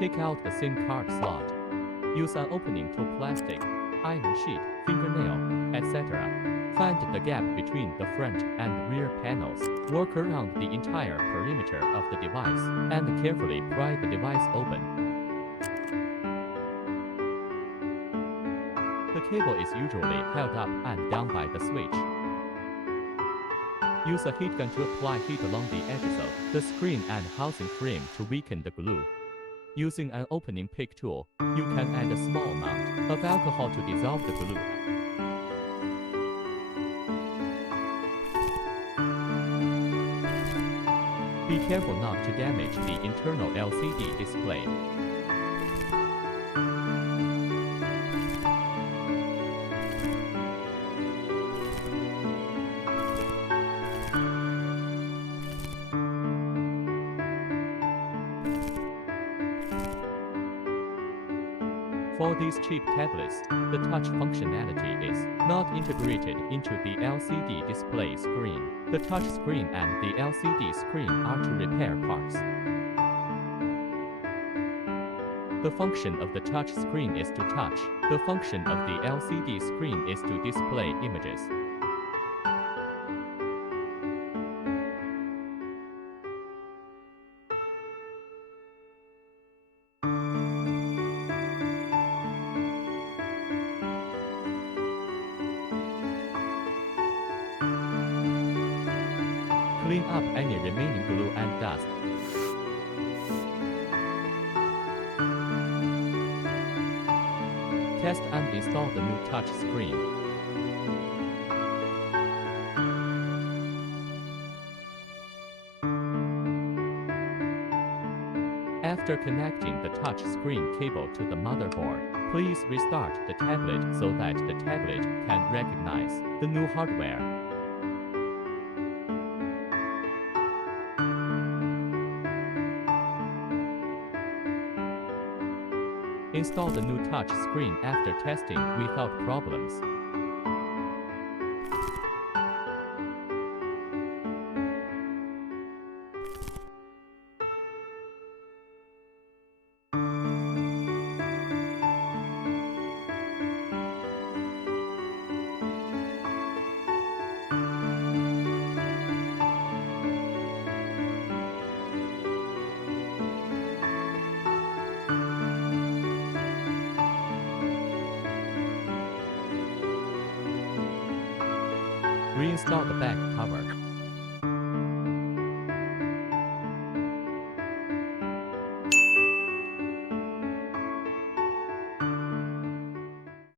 Take out the SIM card slot. Use an opening to plastic, iron sheet, fingernail, etc. Find the gap between the front and rear panels. Work around the entire perimeter of the device and carefully pry the device open. The cable is usually held up and down by the switch. Use a heat gun to apply heat along the edges of the screen and housing frame to weaken the glue. Using an opening pick tool, you can add a small amount of alcohol to dissolve the glue. Be careful not to damage the internal LCD display. For these cheap tablets, the touch functionality is not integrated into the LCD display screen. The touch screen and the LCD screen are two repair parts. The function of the touch screen is to touch. The function of the LCD screen is to display images. Clean up any remaining glue and dust. Test and install the new touch screen. After connecting the touch screen cable to the motherboard, please restart the tablet so that the tablet can recognize the new hardware. Install the new touch screen after testing without problems. Reinstall the back cover.